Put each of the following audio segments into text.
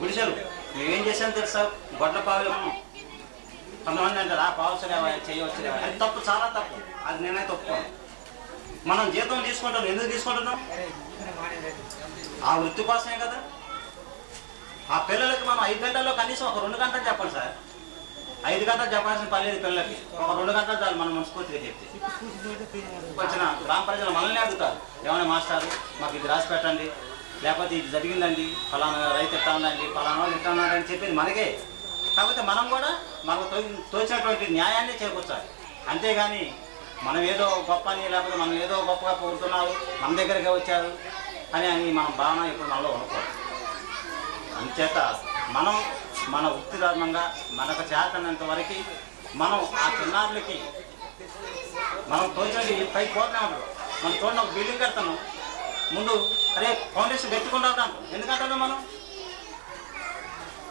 గుడిసెలు మేమేం చేసాం తెలుసా? గొడ్ల పావులు కొంతమంది అంటారు ఆ పావులు సరే చేయవచ్చు, అది తప్పు, చాలా తప్పు. అది నేనైతే ఒప్పుకోను. మనం జీతం తీసుకుంటాం, ఎందుకు తీసుకుంటున్నాం? ఆ వృత్తి కోసమే కదా. ఆ పిల్లలకి మనం 5 గంటల్లో కనీసం ఒక 2 గంటలు చెప్పాలి సార్. 5 గంటలు చెప్పాల్సిన పని లేదు పిల్లలకి, ఒక 2 గంటలు చాలు మనం మనస్ఫూర్తిగా చెప్తే. వచ్చిన గ్రామ ప్రజలు మనల్ని అడుగుతారు, ఏమైనా మాస్టారు మాకు ఇది రాసి పెట్టండి, లేకపోతే ఇది జరిగిందండి, ఫలానా రైతు ఎట్లా ఉందండి, ఫలానా వాళ్ళు ఎట్లా ఉన్నారని చెప్పేది మనకే. కాకపోతే మనం కూడా మనకు తోచినటువంటి న్యాయాన్ని చేకూర్చాలి. అంతేగాని మనం ఏదో గొప్ప అని, లేకపోతే మనం ఏదో గొప్పగా పొగుతున్నారు, మన దగ్గరకే వచ్చారు అని మన భావన ఇప్పుడు మనలో ఉండకూడదు. అంచేత మనం మన వృత్తి ధర్మంగా మనకు చేతనంత వరకు మనం ఆ చిన్నారులకి మనం తోచినది పైకి పోతూనే ఉంటాం. మనం చూడండి, ఒక బిల్డింగ్ కడతాను ముందు, అరే ఫౌండేషన్ గట్టుకుంటాం అంటాం. ఎందుకంటున్నాం మనం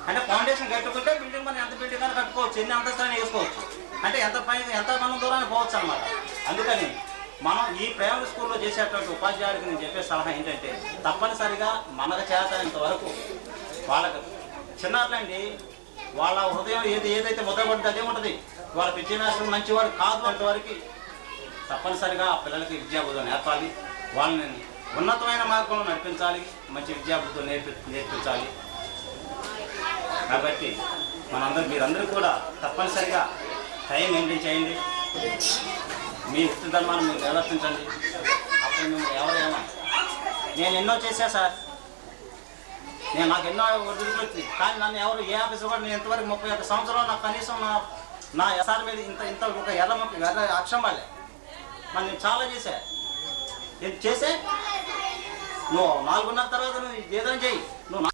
అంటే ఫౌండేషన్ కట్టుకుంటే బిల్డింగ్ మనం ఎంత బిల్డింగ్ అని కట్టుకోవచ్చు, ఎన్ని అంతస్తులని వేసుకోవచ్చు, అంటే ఎంత మనం దూరాన్ని పోవచ్చు అనమాట. అందుకని మనం ఈ ప్రైమరీ స్కూల్లో చేసేటువంటి ఉపాధ్యాయులకు నేను చెప్పే సలహా ఏంటంటే, తప్పనిసరిగా మనకు చేతనంత వరకు వాళ్ళకు చిన్నారులండి, వాళ్ళ హృదయం ఏదైతే ముద్రపడుతుంది అదే ఉంటుంది. వాళ్ళ విద్యాభ్యాసం మంచివారు కాదు అంతవరకు తప్పనిసరిగా ఆ పిల్లలకి విద్యాబుద్ధులు నేర్పాలి, వాళ్ళని ఉన్నతమైన మార్గంలో నడిపించాలి, మంచి విద్యాబుద్ధులు నేర్పించాలి. కాబట్టి మీరందరూ కూడా తప్పనిసరిగా టైం మెయింటైన్ చేయండి, మీ వృత్తి ధర్మాన్ని మీరు నిర్వర్తించండి. అప్పుడు మేము ఎవరేమో నేను ఎన్నో చేశా సార్, నాకు ఎన్నో ఒడిదుడుకులు వచ్చింది, కానీ నన్ను ఎవరు ఏ ఆఫీసు కూడా నేను ఇంతవరకు 31 సంవత్సరాలు నాకు కనీసం నా ఎస్ఆర్ మీద ఇంత ఒక ఎర్ర అక్షరం వాళ్ళే. మరి నేను చాలా చేశా, నేను చేసే నువ్వు 4:30 తర్వాత నువ్వు ఏదైనా చెయ్యి నువ్వు.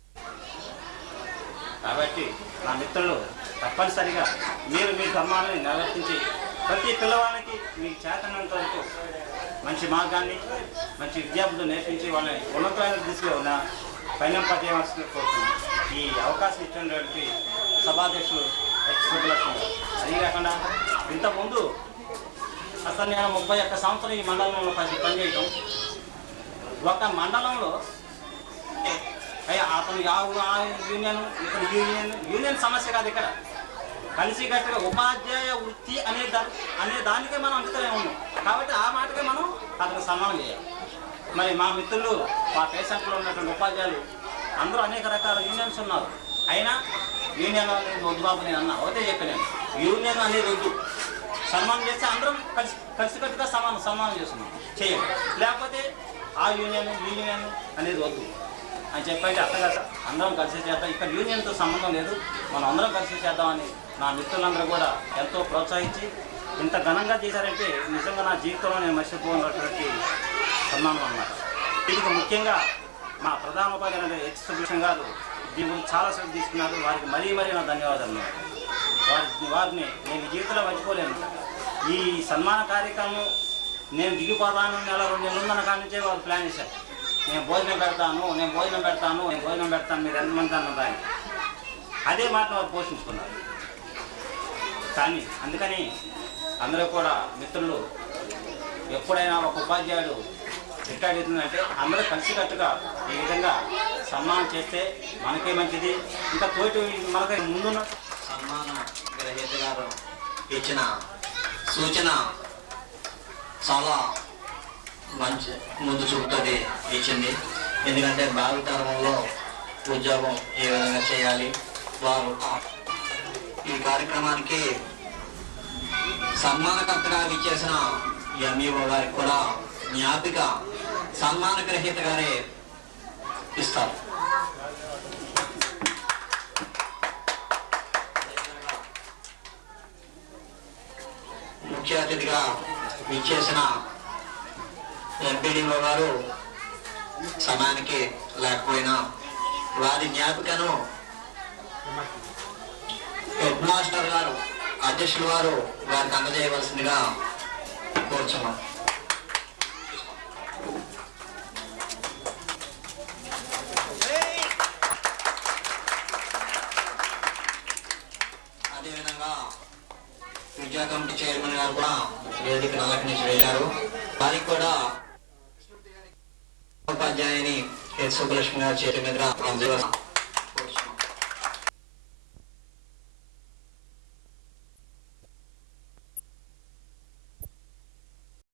కాబట్టి నా మిత్రులు తప్పనిసరిగా మీరు మీ ధర్మాన్ని నిర్వర్తించి ప్రతి పిల్లవాడికి మీకు చేతనంత వరకు మంచి మార్గాన్ని, మంచి విద్యాబుద్ధులు నేర్పించి వాళ్ళని ఉన్నతమైన దిశలో ఉన్న పైన పర్యవలసింది కోరుతున్నాను. ఈ అవకాశం ఇచ్చినటువంటి సభాధ్యక్షులు సుబ్బలక్ష్మి గారు. అది కాకుండా ఇంతకుముందు అసలు నేను 31 సంవత్సరం ఈ మండలంలో పనిచేయటం, ఒక మండలంలో అతను యూనియన్ సమస్య కాదు. ఇక్కడ కలిసికట్టుగా ఉపాధ్యాయ వృత్తి అనే దానికే మనం అంకితమే ఉన్నాం. కాబట్టి ఆ మాటకే మనం అతనికి సన్మానం చేయాలి. మరి మా మిత్రులు, మా పేషెంట్లో ఉన్నటువంటి ఉపాధ్యాయులు అందరూ అనేక రకాల యూనియన్స్ ఉన్నారు. అయినా యూనియన్ అనేది వద్దు బాబు, నేను అన్నా ఒకటే చెప్పాను, యూనియన్ అనేది వద్దు, సన్మానం చేస్తే అందరం కలిసికట్టుగా సన్మానం చేస్తున్నాం చేయాలి. లేకపోతే ఆ యూనియన్ అనేది వద్దు అని చెప్పండి. అట్లా అందరం కలిసి చేద్దాం, ఇక్కడ యూనియన్తో సంబంధం లేదు, మనం అందరం కలిసి చేద్దామని నా మిత్రులందరూ కూడా ఎంతో ప్రోత్సహించి ఇంత ఘనంగా చేశారంటే నిజంగా నా జీవితంలో నేను మర్చిపోయినటువంటి సన్మానం అన్నమాట. దీనికి ముఖ్యంగా మా ప్రధాన ఉపాధ్యాయులు హెచ్ సుభూషణ్ గారు దీని గురించి చాలా శ్రద్ధ తీసుకున్నారు. వారికి మరీ నా ధన్యవాదాలు. వారిని నేను జీవితంలో మర్చిపోలేను. ఈ సన్మాన కార్యక్రమం నేను దిగిపోతాను, నెల 2 నెలలు ఉందన్న కాడి నుంచే వారు ప్లాన్ చేశారు. నేను భోజనం పెడతాను, మీరు ఎంతమంది అన్నదాన్ని అదే మాట వారు పోషించుకున్నారు. కానీ అందుకని అందరూ కూడా మిత్రులు ఎప్పుడైనా ఒక ఉపాధ్యాయుడు రిటైర్డ్ అవుతుందంటే అందరూ కలిసికట్టుగా ఈ విధంగా సన్మానం చేస్తే మనకే మంచిది. ఇంకా తోటి మనకి ముందున్న సన్మానం గ్రహీత గారు ఇచ్చిన సూచన చాలా మంచి ముందు చూపుతుంది ఇచ్చింది. ఎందుకంటే భావితరంలో ఉద్యోగం ఏ విధంగా చేయాలి, వారు ఈ కార్యక్రమానికి సన్మానకర్తగా ఇచ్చేసిన ఎంఈఓ గారికి కూడా జ్ఞాపిక సన్మాన గ్రహీత గారే ఇస్తారు. ముఖ్య అతిథిగా ఇచ్చేసిన ఎంపీడీఓ గారు సమయానికి లేకపోయినా వారి జ్ఞాపికను హెడ్ మాస్టర్ గారు, అధ్యక్షులు వారు వారికి అందజేయవలసిందిగా కోరుచున్నాం. అదేవిధంగా విద్యా కమిటీ చైర్మన్ గారు కూడా వేదిక అలంకరించి వెళ్ళారు. వారికి కూడా ఉపాధ్యాయుని హెచ్ సుబ్బలక్ష్మి గారి చేతి మీద